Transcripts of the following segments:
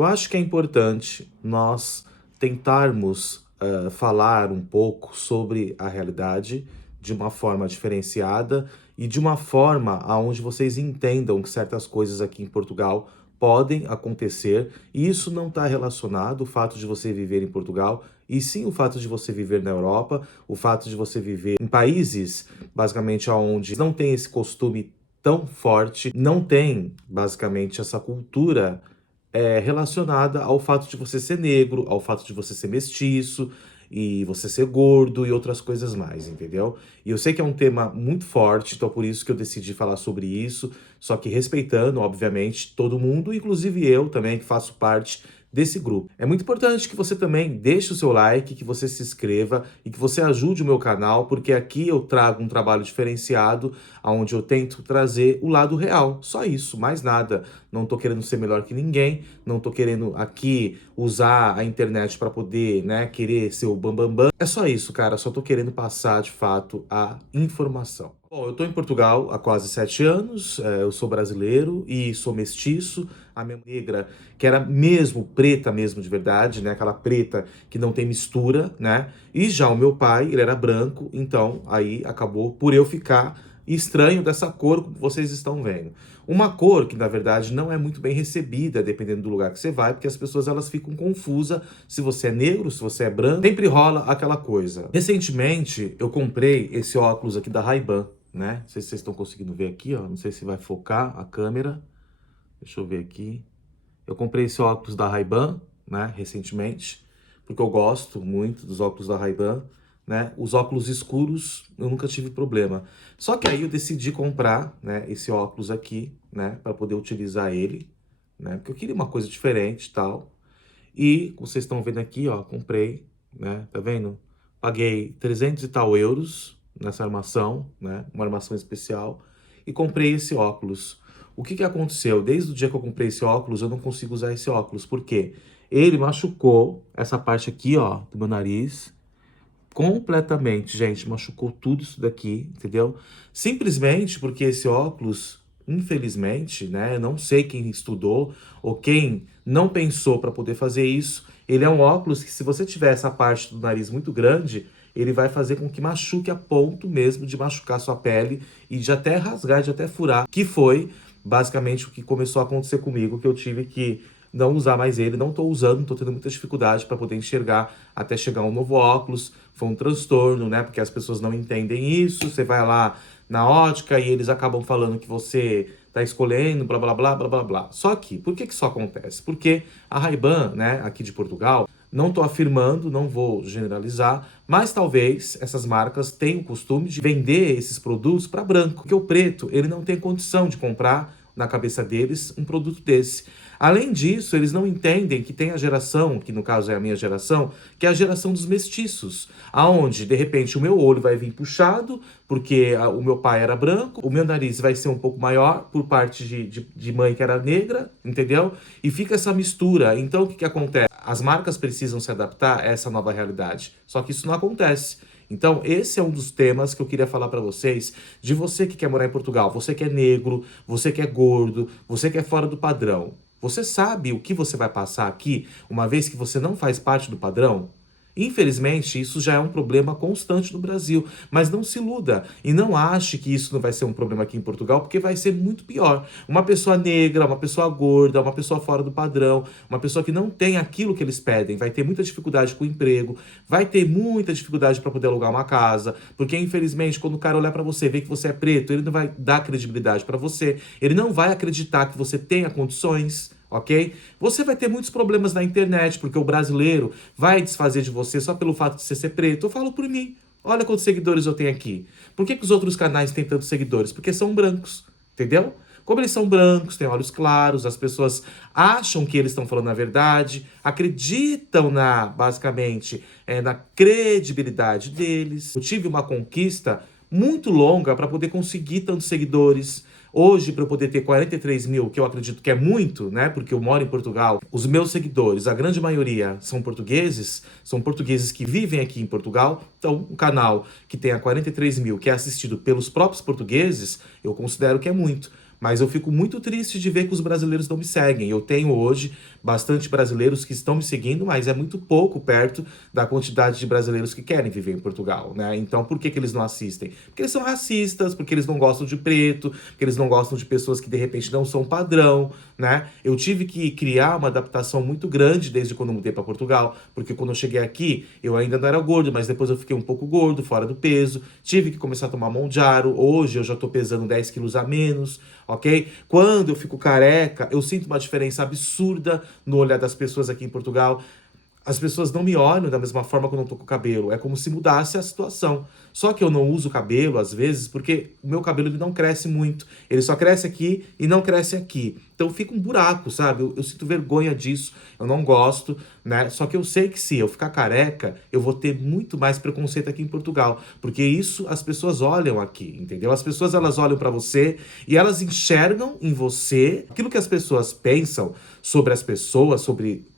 Eu acho que é importante nós tentarmos falar um pouco sobre a realidade de uma forma diferenciada e de uma forma aonde vocês entendam que certas coisas aqui em Portugal podem acontecer, e isso não está relacionado ao fato de você viver em Portugal, e sim o fato de você viver na Europa, o fato de você viver em países, basicamente, onde não tem esse costume tão forte, não tem, basicamente, essa cultura relacionada ao fato de você ser negro, ao fato de você ser mestiço, e você ser gordo e outras coisas mais, entendeu? E eu sei que é um tema muito forte, então por isso que eu decidi falar sobre isso, só que respeitando, obviamente, todo mundo, inclusive eu também, que faço parte desse grupo. É muito importante que você também deixe o seu like, que você se inscreva e que você ajude o meu canal, porque aqui eu trago um trabalho diferenciado, onde eu tento trazer o lado real. Só isso, mais nada. Não tô querendo ser melhor que ninguém, não tô querendo aqui usar a internet para poder, né, querer ser o bambambam. Bam, bam. É só isso, cara. Só tô querendo passar, de fato, a informação. Bom, eu tô em Portugal há quase 7 anos, eu sou brasileiro e sou mestiço. A minha negra, que era mesmo preta mesmo de verdade, né, aquela preta que não tem mistura, né? E já o meu pai, ele era branco, então aí acabou por eu ficar estranho dessa cor que vocês estão vendo. Uma cor que, na verdade, não é muito bem recebida, dependendo do lugar que você vai, porque as pessoas elas ficam confusas se você é negro, se você é branco. Sempre rola aquela coisa. Recentemente, eu comprei esse óculos aqui da Ray-Ban, né? Não sei se vocês estão conseguindo ver aqui, ó. Não sei se vai focar a câmera. Deixa eu ver aqui. Eu comprei esse óculos da Ray-Ban, né, recentemente, porque eu gosto muito dos óculos da Ray-Ban, né? Os óculos escuros eu nunca tive problema. Só que aí eu decidi comprar, né, esse óculos aqui, né, para poder utilizar ele, né? Porque eu queria uma coisa diferente e tal. E como vocês estão vendo aqui, ó, comprei, né? Tá vendo? Paguei 300 e tal euros nessa armação, né? Uma armação especial. E comprei esse óculos. O que que aconteceu? Desde o dia que eu comprei esse óculos, eu não consigo usar esse óculos. Por quê? Ele machucou essa parte aqui, ó, do meu nariz. Completamente, gente. Machucou tudo isso daqui, entendeu? Simplesmente porque esse óculos, infelizmente, né? Eu não sei quem estudou ou quem não pensou para poder fazer isso. Ele é um óculos que, se você tiver essa parte do nariz muito grande, ele vai fazer com que machuque a ponto mesmo de machucar sua pele e de até rasgar, de até furar, que foi basicamente o que começou a acontecer comigo, que eu tive que não usar mais ele, não estou usando, estou tendo muita dificuldade para poder enxergar até chegar um novo óculos. Foi um transtorno, né? Porque as pessoas não entendem isso. Você vai lá na ótica e eles acabam falando que você tá escolhendo, blá blá blá blá blá blá. Só que, por que que isso acontece? Porque a Ray-Ban, né, aqui de Portugal, não estou afirmando, não vou generalizar, mas talvez essas marcas tenham o costume de vender esses produtos para branco, porque o preto ele não tem condição de comprar na cabeça deles um produto desse. Além disso, eles não entendem que tem a geração, que no caso é a minha geração, que é a geração dos mestiços, aonde de repente o meu olho vai vir puxado, porque o meu pai era branco, o meu nariz vai ser um pouco maior por parte de mãe que era negra, entendeu? E fica essa mistura. Então o que que acontece? As marcas precisam se adaptar a essa nova realidade, só que isso não acontece. Então, esse é um dos temas que eu queria falar para vocês, de você que quer morar em Portugal, você que é negro, você que é gordo, você que é fora do padrão. Você sabe o que você vai passar aqui, uma vez que você não faz parte do padrão? Infelizmente, isso já é um problema constante no Brasil, mas não se iluda e não ache que isso não vai ser um problema aqui em Portugal, porque vai ser muito pior. Uma pessoa negra, uma pessoa gorda, uma pessoa fora do padrão, uma pessoa que não tem aquilo que eles pedem, vai ter muita dificuldade com o emprego, vai ter muita dificuldade para poder alugar uma casa, porque infelizmente, quando o cara olhar para você, ver que você é preto, ele não vai dar credibilidade para você, ele não vai acreditar que você tenha condições. Ok? Você vai ter muitos problemas na internet, porque o brasileiro vai desfazer de você só pelo fato de você ser preto. Eu falo por mim. Olha quantos seguidores eu tenho aqui. Por que que os outros canais têm tantos seguidores? Porque são brancos, entendeu? Como eles são brancos, têm olhos claros, as pessoas acham que eles estão falando a verdade, acreditam basicamente, na credibilidade deles. Eu tive uma conquista muito longa para poder conseguir tantos seguidores. Hoje, para eu poder ter 43 mil, que eu acredito que é muito, né? Porque eu moro em Portugal, os meus seguidores, a grande maioria são portugueses que vivem aqui em Portugal. Então, um canal que tenha 43 mil, que é assistido pelos próprios portugueses, eu considero que é muito. mas eu fico muito triste de ver que os brasileiros não me seguem. Eu tenho hoje bastante brasileiros que estão me seguindo, mas é muito pouco perto da quantidade de brasileiros que querem viver em Portugal, né? Então, por que que eles não assistem? Porque eles são racistas, porque eles não gostam de preto, porque eles não gostam de pessoas que de repente não são padrão, né? Eu tive que criar uma adaptação muito grande desde quando eu mudei para Portugal, porque quando eu cheguei aqui, eu ainda não era gordo, mas depois eu fiquei um pouco gordo, fora do peso, tive que começar a tomar Monjaro, hoje eu já tô pesando 10 quilos a menos, ok? Quando eu fico careca, eu sinto uma diferença absurda no olhar das pessoas aqui em Portugal. As pessoas não me olham da mesma forma quando eu tô com o cabelo. É como se mudasse a situação. Só que eu não uso cabelo, às vezes, porque o meu cabelo ele não cresce muito. Ele só cresce aqui e não cresce aqui. Então fica um buraco, sabe? Eu sinto vergonha disso. Eu não gosto, né? Só que eu sei que se eu ficar careca, eu vou ter muito mais preconceito aqui em Portugal. Porque isso as pessoas olham aqui, entendeu? As pessoas elas olham pra você e elas enxergam em você aquilo que as pessoas pensam sobre as pessoas, sobre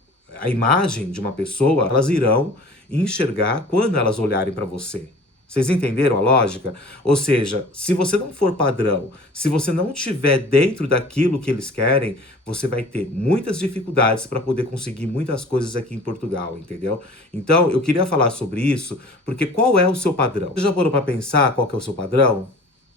a imagem de uma pessoa, elas irão enxergar quando elas olharem para você. Vocês entenderam a lógica? Ou seja, se você não for padrão, se você não estiver dentro daquilo que eles querem, você vai ter muitas dificuldades para poder conseguir muitas coisas aqui em Portugal, entendeu? Então, eu queria falar sobre isso, porque qual é o seu padrão? Você já parou para pensar qual que é o seu padrão?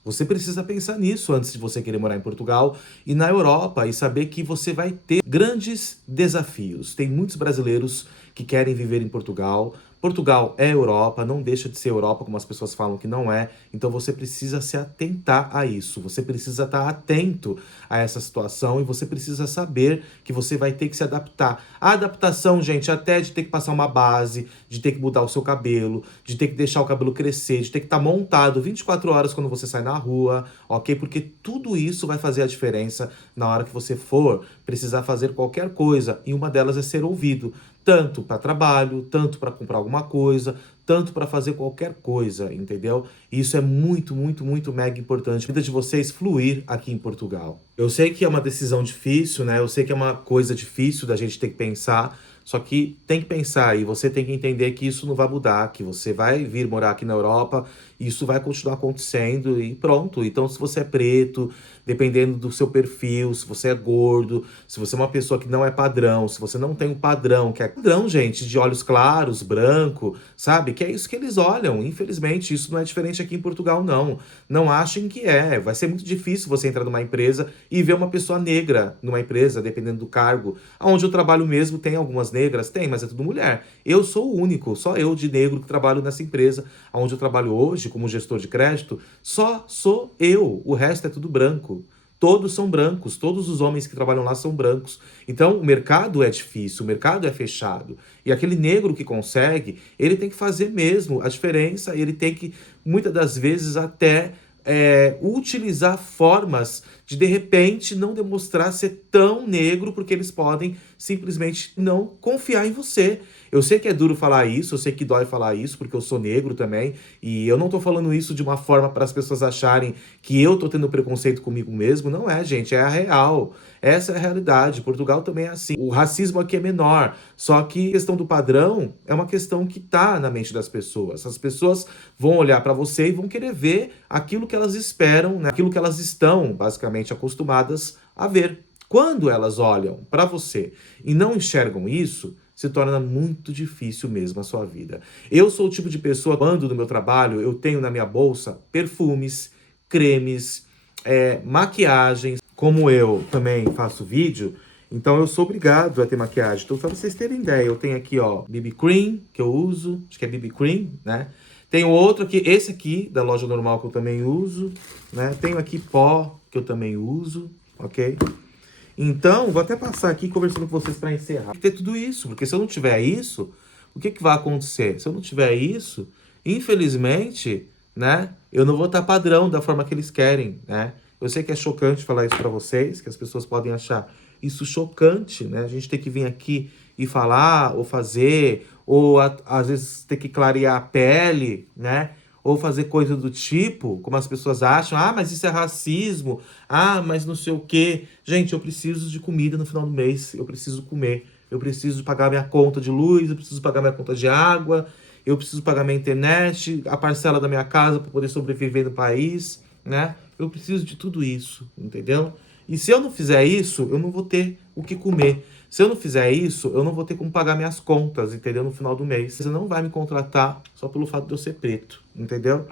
Você precisa pensar nisso antes de você querer morar em Portugal e na Europa e saber que você vai ter grandes desafios. Tem muitos brasileiros que querem viver em Portugal. Portugal é Europa, não deixa de ser Europa, como as pessoas falam que não é. Então você precisa se atentar a isso. Você precisa estar atento a essa situação e você precisa saber que você vai ter que se adaptar. A adaptação, gente, até de ter que passar uma base, de ter que mudar o seu cabelo, de ter que deixar o cabelo crescer, de ter que estar montado 24 horas quando você sai na rua, ok? Porque tudo isso vai fazer a diferença na hora que você for precisar fazer qualquer coisa. E uma delas é ser ouvido. Tanto para trabalho, tanto para comprar alguma coisa, tanto para fazer qualquer coisa, entendeu? E isso é muito, muito, muito mega importante. A vida de vocês fluir aqui em Portugal. Eu sei que é uma decisão difícil, né? Eu sei que é uma coisa difícil da gente ter que pensar, só que tem que pensar e você tem que entender que isso não vai mudar, que você vai vir morar aqui na Europa, e isso vai continuar acontecendo e pronto. Então, se você é preto, dependendo do seu perfil, se você é gordo, se você é uma pessoa que não é padrão, se você não tem um padrão, que é padrão, gente, de olhos claros, branco, sabe? Que é isso que eles olham. Infelizmente, isso não é diferente aqui em Portugal, não. Não achem que é. Vai ser muito difícil você entrar numa empresa e ver uma pessoa negra numa empresa, dependendo do cargo. Onde eu trabalho mesmo, tem algumas negras? Tem, mas é tudo mulher. Eu sou o único, só eu de negro que trabalho nessa empresa. Onde eu trabalho hoje, como gestor de crédito, só sou eu. O resto é tudo branco. Todos são brancos, todos os homens que trabalham lá são brancos. Então, o mercado é difícil, o mercado é fechado. E aquele negro que consegue, ele tem que fazer mesmo a diferença, ele tem que, muitas das vezes, até utilizar formas de repente, não demonstrar ser tão negro, porque eles podem simplesmente não confiar em você. Eu sei que é duro falar isso, eu sei que dói falar isso, porque eu sou negro também, e eu não tô falando isso de uma forma para as pessoas acharem que eu tô tendo preconceito comigo mesmo. Não é, gente, é a real. Essa é a realidade. Portugal também é assim. O racismo aqui é menor, só que a questão do padrão é uma questão que tá na mente das pessoas. As pessoas vão olhar para você e vão querer ver aquilo que elas esperam, né? Aquilo que elas estão, basicamente, acostumadas a ver. Quando elas olham para você e não enxergam isso, se torna muito difícil mesmo a sua vida. Eu sou o tipo de pessoa, quando no meu trabalho eu tenho na minha bolsa perfumes, cremes, maquiagens. Como eu também faço vídeo, então eu sou obrigado a ter maquiagem. Então, para vocês terem ideia, eu tenho aqui, ó, BB Cream, que eu uso, acho que é BB Cream, né? Tenho outro aqui, esse aqui, da loja normal, que eu também uso, né? Tenho aqui pó, que eu também uso, ok? Então, vou até passar aqui conversando com vocês para encerrar. Tem que ter tudo isso, porque se eu não tiver isso, o que vai acontecer? Se eu não tiver isso, infelizmente, né? Eu não vou estar padrão da forma que eles querem, né? Eu sei que é chocante falar isso para vocês, que as pessoas podem achar isso chocante, né? A gente tem que vir aqui e falar, ou fazer, ou às vezes ter que clarear a pele, né? Ou fazer coisa do tipo, como as pessoas acham, ah, mas isso é racismo, ah, mas não sei o quê. Gente, eu preciso de comida no final do mês, eu preciso comer, eu preciso pagar minha conta de luz, eu preciso pagar minha conta de água, eu preciso pagar minha internet, a parcela da minha casa para poder sobreviver no país, né? eu preciso de tudo isso, entendeu? E se eu não fizer isso, eu não vou ter o que comer. Se eu não fizer isso, eu não vou ter como pagar minhas contas, entendeu? No final do mês. Você não vai me contratar só pelo fato de eu ser preto, entendeu?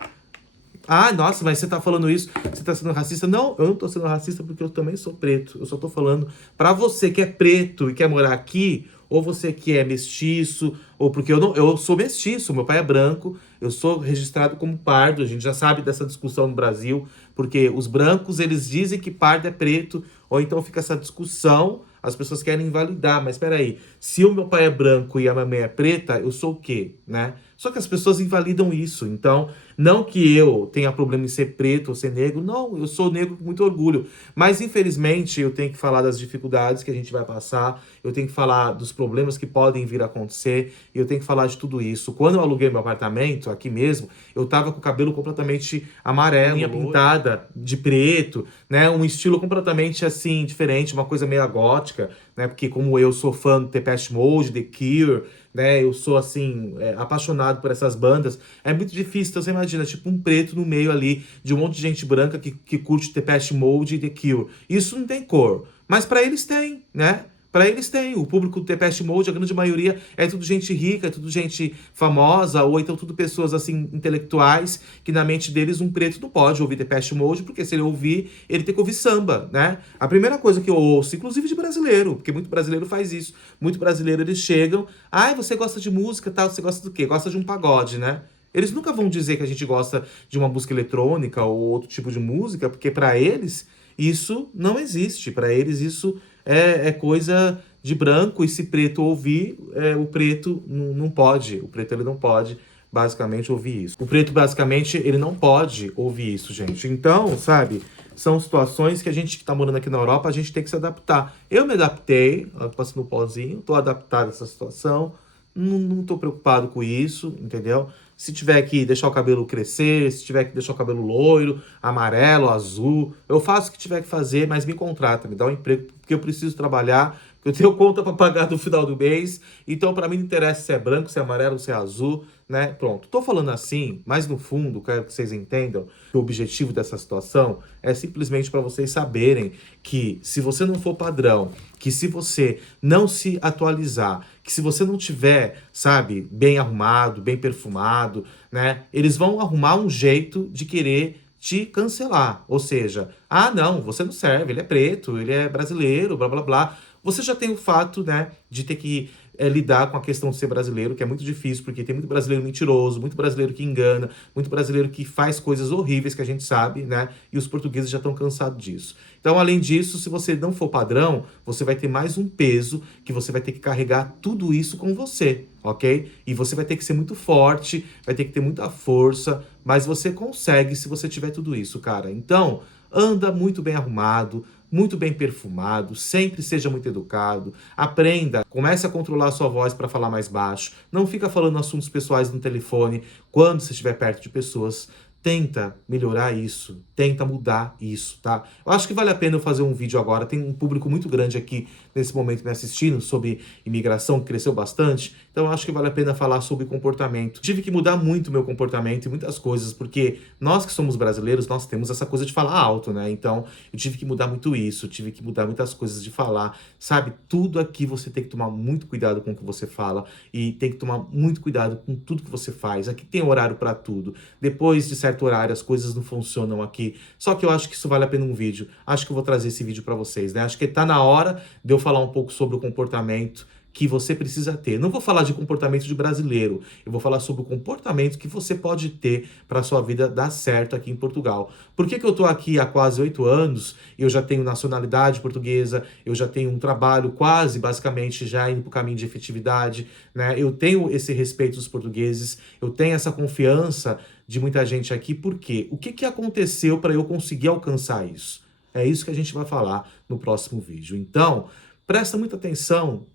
Ah, nossa, mas você tá falando isso, você tá sendo racista? Não, eu não tô sendo racista porque eu também sou preto. Eu só tô falando pra você que é preto e quer morar aqui, ou você que é mestiço, ou porque eu não, eu sou mestiço, meu pai é branco, eu sou registrado como pardo, a gente já sabe dessa discussão no Brasil, porque os brancos, eles dizem que pardo é preto, ou então fica essa discussão, as pessoas querem invalidar, mas peraí, se o meu pai é branco e a minha mãe é preta, eu sou o quê, né? Só que as pessoas invalidam isso, então, não que eu tenha problema em ser preto ou ser negro, não, eu sou negro com muito orgulho, mas infelizmente eu tenho que falar das dificuldades que a gente vai passar, eu tenho que falar dos problemas que podem vir a acontecer, e eu tenho que falar de tudo isso. Quando eu aluguei meu apartamento, aqui mesmo, eu tava com o cabelo completamente amarelo, unha pintada de preto, né, um estilo completamente assim, diferente, uma coisa meio gótica, né, porque como eu sou fã do Depeche Mode, The Cure, né, eu sou assim, apaixonado por essas bandas, é muito difícil, então você imagina, tipo um preto no meio ali, de um monte de gente branca que curte Depeche Mode e The Cure. Isso não tem cor, mas pra eles tem, né? Pra eles tem. O público do Depeche Mode, a grande maioria, é tudo gente rica, é tudo gente famosa, ou então tudo pessoas assim, intelectuais, que na mente deles um preto não pode ouvir Depeche Mode, porque se ele ouvir, ele tem que ouvir samba, né? A primeira coisa que eu ouço, inclusive de brasileiro, porque muito brasileiro faz isso, muito brasileiro eles chegam, ai, você gosta de música, tal, você gosta do quê? Gosta de um pagode, né? Eles nunca vão dizer que a gente gosta de uma música eletrônica ou outro tipo de música, porque pra eles isso não existe. Pra eles isso é coisa de branco, e se preto ouvir, o preto não pode. O preto ele não pode basicamente ouvir isso. O preto basicamente ele não pode ouvir isso, gente. Então, sabe, são situações que a gente que tá morando aqui na Europa, a gente tem que se adaptar. Eu me adaptei, ó, passando o pozinho, tô adaptado a essa situação. Não tô preocupado com isso, entendeu? Se tiver que deixar o cabelo crescer, se tiver que deixar o cabelo loiro, amarelo, azul, eu faço o que tiver que fazer, mas me contrata, me dá um emprego, porque eu preciso trabalhar, porque eu tenho conta para pagar no final do mês. Então, para mim, não interessa se é branco, se é amarelo, se é azul, né? Pronto. Tô falando assim, mas no fundo, quero que vocês entendam que o objetivo dessa situação é simplesmente para vocês saberem que se você não for padrão, que se você não se atualizar, que se você não tiver, sabe, bem arrumado, bem perfumado, né, eles vão arrumar um jeito de querer te cancelar. Ou seja, ah, não, você não serve, ele é preto, ele é brasileiro, blá blá blá. Você já tem o fato, né, de ter que lidar com a questão de ser brasileiro, que é muito difícil, porque tem muito brasileiro mentiroso, muito brasileiro que engana, muito brasileiro que faz coisas horríveis que a gente sabe, né? E os portugueses já estão cansados disso. Então, além disso, se você não for padrão, você vai ter mais um peso que você vai ter que carregar tudo isso com você, ok? E você vai ter que ser muito forte, vai ter que ter muita força, mas você consegue se você tiver tudo isso, cara. Então, anda muito bem arrumado, muito bem perfumado, sempre seja muito educado, aprenda, comece a controlar a sua voz para falar mais baixo, não fica falando assuntos pessoais no telefone quando você estiver perto de pessoas. Tenta melhorar isso, tenta mudar isso, tá? Eu acho que vale a pena eu fazer um vídeo agora, tem um público muito grande aqui nesse momento me assistindo sobre imigração, que cresceu bastante, então eu acho que vale a pena falar sobre comportamento. Tive que mudar muito o meu comportamento e muitas coisas, porque nós que somos brasileiros, nós temos essa coisa de falar alto, né? Então eu tive que mudar muito isso, tive que mudar muitas coisas de falar, sabe? Tudo aqui você tem que tomar muito cuidado com o que você fala e tem que tomar muito cuidado com tudo que você faz. Aqui tem horário para tudo. Depois de certo horário as coisas não funcionam aqui. Só que eu acho que isso vale a pena um vídeo. Acho que eu vou trazer esse vídeo para vocês, né? Acho que tá na hora de eu falar um pouco sobre o comportamento que você precisa ter. Não vou falar de comportamento de brasileiro, eu vou falar sobre o comportamento que você pode ter para a sua vida dar certo aqui em Portugal. Por que que eu tô aqui há quase 8 anos, eu já tenho nacionalidade portuguesa, eu já tenho um trabalho quase, basicamente, já indo para o caminho de efetividade, né? Eu tenho esse respeito dos portugueses, eu tenho essa confiança de muita gente aqui, por quê? O que que aconteceu para eu conseguir alcançar isso? É isso que a gente vai falar no próximo vídeo. Então, presta muita atenção.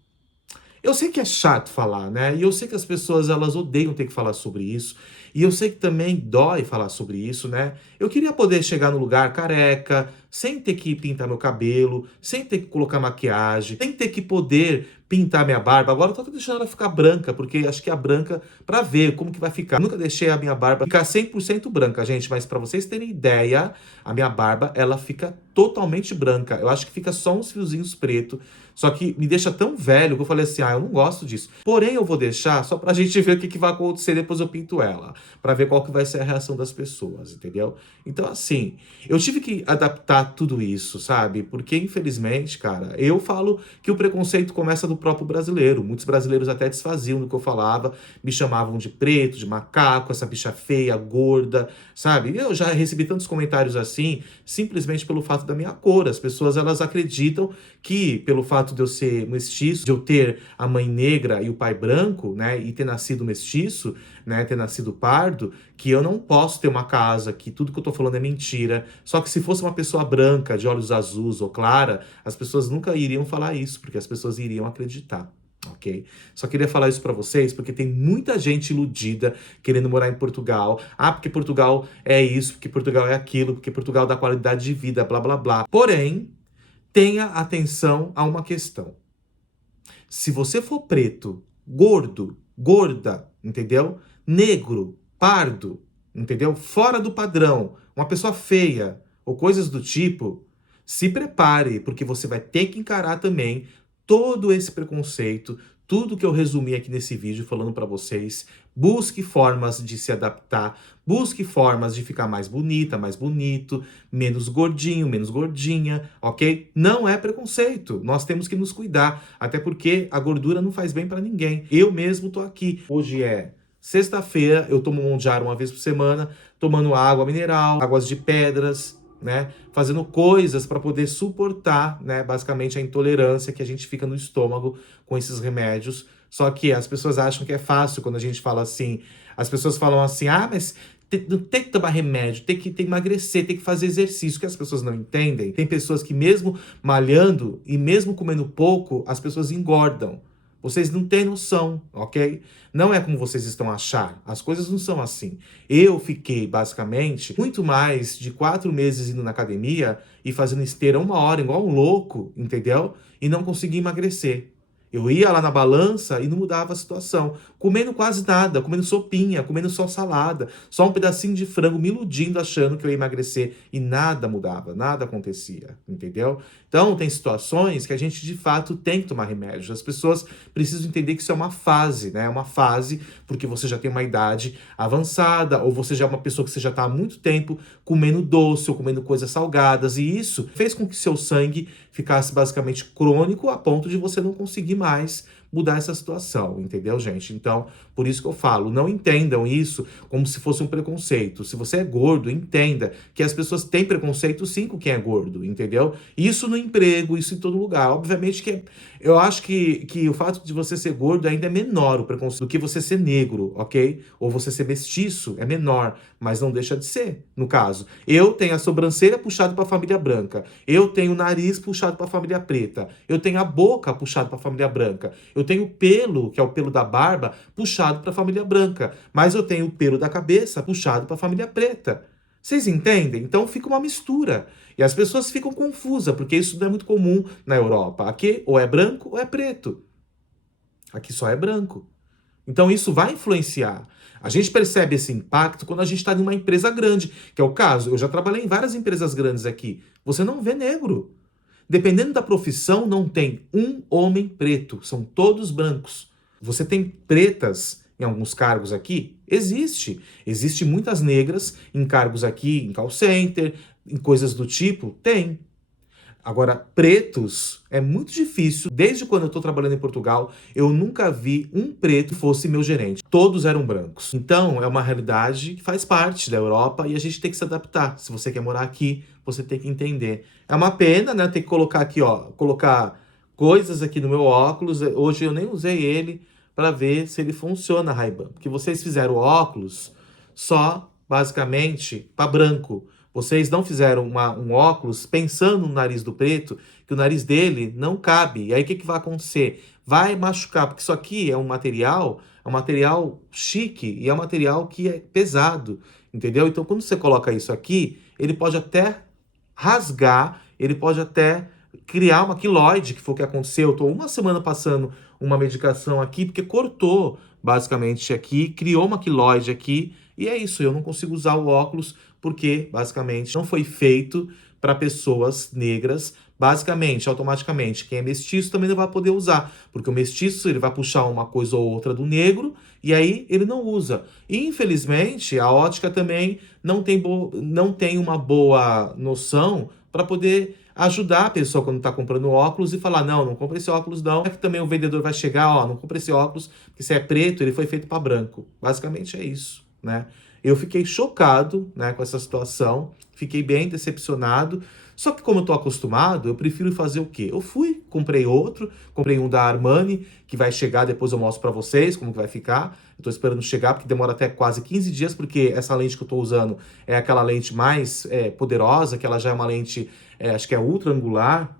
Eu sei que é chato falar, né? E eu sei que as pessoas, elas odeiam ter que falar sobre isso. E eu sei que também dói falar sobre isso, né? Eu queria poder chegar no lugar careca, sem ter que pintar meu cabelo, sem ter que colocar maquiagem, sem ter que poder pintar minha barba. Agora eu tô deixando ela ficar branca, porque acho que a branca, pra ver como que vai ficar. Nunca deixei a minha barba ficar 100% branca, gente, mas pra vocês terem ideia, a minha barba, ela fica totalmente branca. Eu acho que fica só uns fiozinhos pretos. Só que me deixa tão velho que eu falei assim, eu não gosto disso. Porém, eu vou deixar só pra gente ver o que vai acontecer depois eu pinto ela. Pra ver qual que vai ser a reação das pessoas, entendeu? Então, assim, eu tive que adaptar tudo isso, sabe? Porque, infelizmente, cara, eu falo que o preconceito começa do próprio brasileiro. Muitos brasileiros até desfaziam do que eu falava, me chamavam de preto, de macaco, essa bicha feia, gorda, sabe? Eu já recebi tantos comentários assim, simplesmente pelo fato da minha cor. As pessoas, elas acreditam que, pelo fato de eu ser mestiço, de eu ter a mãe negra e o pai branco, né, e ter nascido mestiço, né, ter nascido pardo, que eu não posso ter uma casa, que tudo que eu tô falando é mentira. Só que se fosse uma pessoa branca, de olhos azuis ou clara, as pessoas nunca iriam falar isso, porque as pessoas iriam acreditar. Ok? Só queria falar isso pra vocês, porque tem muita gente iludida querendo morar em Portugal. Porque Portugal é isso, porque Portugal é aquilo, porque Portugal dá qualidade de vida, blá blá blá. Porém, tenha atenção a uma questão. Se você for preto, gordo, gorda, entendeu? Negro, pardo, entendeu? Fora do padrão, uma pessoa feia ou coisas do tipo, se prepare, porque você vai ter que encarar também todo esse preconceito, tudo que eu resumi aqui nesse vídeo falando pra vocês. Busque formas de se adaptar, busque formas de ficar mais bonita, mais bonito, menos gordinho, menos gordinha, ok? Não é preconceito, nós temos que nos cuidar, até porque a gordura não faz bem pra ninguém. Eu mesmo tô aqui, hoje é sexta-feira, eu tomo Mondiar uma vez por semana, tomando água mineral, águas de pedras, né, fazendo coisas para poder suportar, né, basicamente a intolerância que a gente fica no estômago com esses remédios. Só que as pessoas acham que é fácil quando a gente fala assim. As pessoas falam assim, mas não tem que tomar remédio, tem que emagrecer, tem que fazer exercício, que as pessoas não entendem. Tem pessoas que mesmo malhando e mesmo comendo pouco, as pessoas engordam. Vocês não têm noção, ok? Não é como vocês estão a achar. As coisas não são assim. Eu fiquei, basicamente, muito mais de 4 meses indo na academia e fazendo esteira 1 hora, igual um louco, entendeu? E não consegui emagrecer. Eu ia lá na balança e não mudava a situação. Comendo quase nada, comendo sopinha, comendo só salada, só um pedacinho de frango, me iludindo, achando que eu ia emagrecer. E nada mudava, nada acontecia, entendeu? Então, tem situações que a gente, de fato, tem que tomar remédio. As pessoas precisam entender que isso é uma fase, né? É uma fase porque você já tem uma idade avançada, ou você já é uma pessoa que você já está há muito tempo comendo doce ou comendo coisas salgadas. E isso fez com que seu sangue ficasse basicamente crônico a ponto de você não conseguir mais mudar essa situação, entendeu, gente? Então, por isso que eu falo, não entendam isso como se fosse um preconceito. Se você é gordo, entenda que as pessoas têm preconceito sim com quem é gordo, entendeu? Isso no emprego, isso em todo lugar. Obviamente que eu acho que o fato de você ser gordo ainda é menor o preconceito do que você ser negro, ok? Ou você ser mestiço, é menor, mas não deixa de ser, no caso. Eu tenho a sobrancelha puxada para a família branca, eu tenho o nariz puxado para a família preta, eu tenho a boca puxada para a família branca, eu tenho o pelo, que é o pelo da barba, puxado para a família branca, mas eu tenho o pelo da cabeça puxado para a família preta. Vocês entendem? Então fica uma mistura. E as pessoas ficam confusas, porque isso não é muito comum na Europa. Aqui ou é branco ou é preto. Aqui só é branco. Então isso vai influenciar. A gente percebe esse impacto quando a gente está em uma empresa grande, que é o caso. Eu já trabalhei em várias empresas grandes aqui. Você não vê negro. Dependendo da profissão, não tem um homem preto. São todos brancos. Você tem pretas em alguns cargos aqui? Existe. Existe muitas negras em cargos aqui, em call center, em coisas do tipo? Tem. Agora, pretos é muito difícil. Desde quando eu estou trabalhando em Portugal, eu nunca vi um preto que fosse meu gerente. Todos eram brancos. Então, é uma realidade que faz parte da Europa e a gente tem que se adaptar. Se você quer morar aqui, você tem que entender. É uma pena, né? Ter que colocar aqui, ó, colocar coisas aqui no meu óculos. Hoje eu nem usei ele para ver se ele funciona, Ray-Ban. Porque vocês fizeram o óculos só, basicamente, para branco. Vocês não fizeram um óculos pensando no nariz do preto, que o nariz dele não cabe. E aí o que vai acontecer? Vai machucar, porque isso aqui é um material chique e é um material que é pesado, entendeu? Então quando você coloca isso aqui, ele pode até rasgar, ele pode até criar uma quiloide, que foi o que aconteceu. Eu tô uma semana passando uma medicação aqui, porque cortou basicamente aqui, criou uma quiloide aqui, e é isso, eu não consigo usar o óculos, porque basicamente não foi feito para pessoas negras. Basicamente, automaticamente, quem é mestiço também não vai poder usar, porque o mestiço ele vai puxar uma coisa ou outra do negro, e aí ele não usa. E, infelizmente, a ótica também não tem uma boa noção para poder ajudar a pessoa quando está comprando óculos e falar, não compra esse óculos não. É que também o vendedor vai chegar, ó, não compra esse óculos, porque se é preto, ele foi feito para branco. Basicamente é isso, né? Eu fiquei chocado, né, com essa situação, fiquei bem decepcionado. Só que como eu tô acostumado, eu prefiro fazer o quê? Eu fui, comprei outro, comprei um da Armani, que vai chegar, depois eu mostro pra vocês como que vai ficar. Eu tô esperando chegar, porque demora até quase 15 dias, porque essa lente que eu tô usando é aquela lente mais poderosa, que ela já é uma lente, acho que é ultra angular.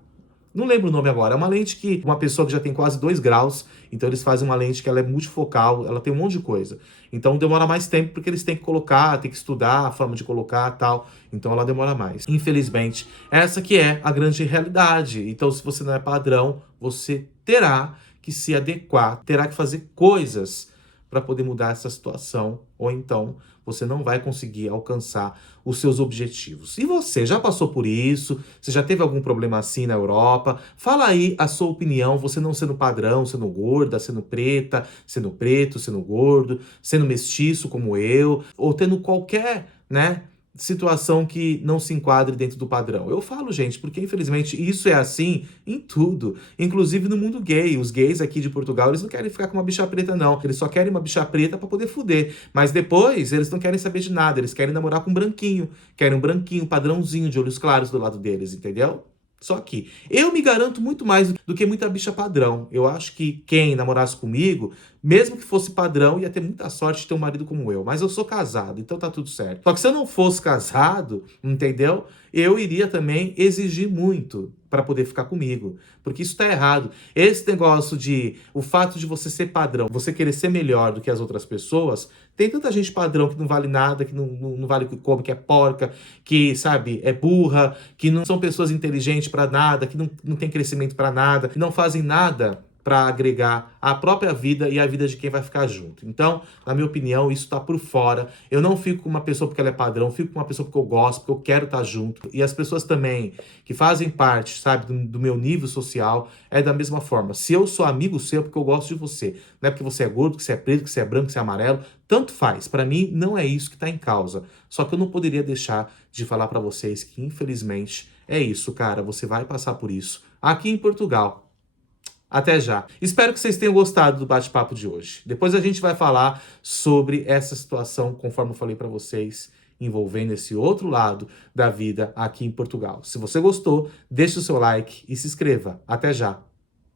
Não lembro o nome agora. É uma lente que uma pessoa que já tem quase 2 graus, então eles fazem uma lente que ela é multifocal, ela tem um monte de coisa. Então demora mais tempo porque eles têm que colocar, tem que estudar a forma de colocar e tal. Então ela demora mais. Infelizmente, essa que é a grande realidade. Então se você não é padrão, você terá que se adequar, terá que fazer coisas para poder mudar essa situação, ou então você não vai conseguir alcançar os seus objetivos. E você já passou por isso? Você já teve algum problema assim na Europa? Fala aí a sua opinião, você não sendo padrão, sendo gorda, sendo preta, sendo preto, sendo gordo, sendo mestiço como eu, ou tendo qualquer, né, situação que não se enquadre dentro do padrão. Eu falo, gente, porque infelizmente isso é assim em tudo, inclusive no mundo gay. Os gays aqui de Portugal, eles não querem ficar com uma bicha preta não, eles só querem uma bicha preta para poder fuder, mas depois eles não querem saber de nada, eles querem namorar com um branquinho, querem um branquinho, padrãozinho de olhos claros do lado deles, entendeu? Só que eu me garanto muito mais do que muita bicha padrão. Eu acho que quem namorasse comigo, mesmo que fosse padrão, ia ter muita sorte de ter um marido como eu. Mas eu sou casado, então tá tudo certo. Só que se eu não fosse casado, entendeu? Eu iria também exigir muito para poder ficar comigo. Porque isso tá errado. Esse negócio de o fato de você ser padrão, você querer ser melhor do que as outras pessoas, tem tanta gente padrão que não vale nada, que não vale o que come, que é porca, que, sabe, é burra, que não são pessoas inteligentes para nada, que não tem crescimento para nada, que não fazem nada para agregar a própria vida e a vida de quem vai ficar junto. Então, na minha opinião, isso tá por fora. Eu não fico com uma pessoa porque ela é padrão, eu fico com uma pessoa porque eu gosto, porque eu quero estar junto. E as pessoas também que fazem parte, sabe, do meu nível social, é da mesma forma. Se eu sou amigo seu, é porque eu gosto de você. Não é porque você é gordo, que você é preto, que você é branco, que você é amarelo. Tanto faz. Para mim, não é isso que tá em causa. Só que eu não poderia deixar de falar para vocês que, infelizmente, é isso, cara. Você vai passar por isso aqui em Portugal. Até já. Espero que vocês tenham gostado do bate-papo de hoje. Depois a gente vai falar sobre essa situação, conforme eu falei para vocês, envolvendo esse outro lado da vida aqui em Portugal. Se você gostou, deixe o seu like e se inscreva. Até já.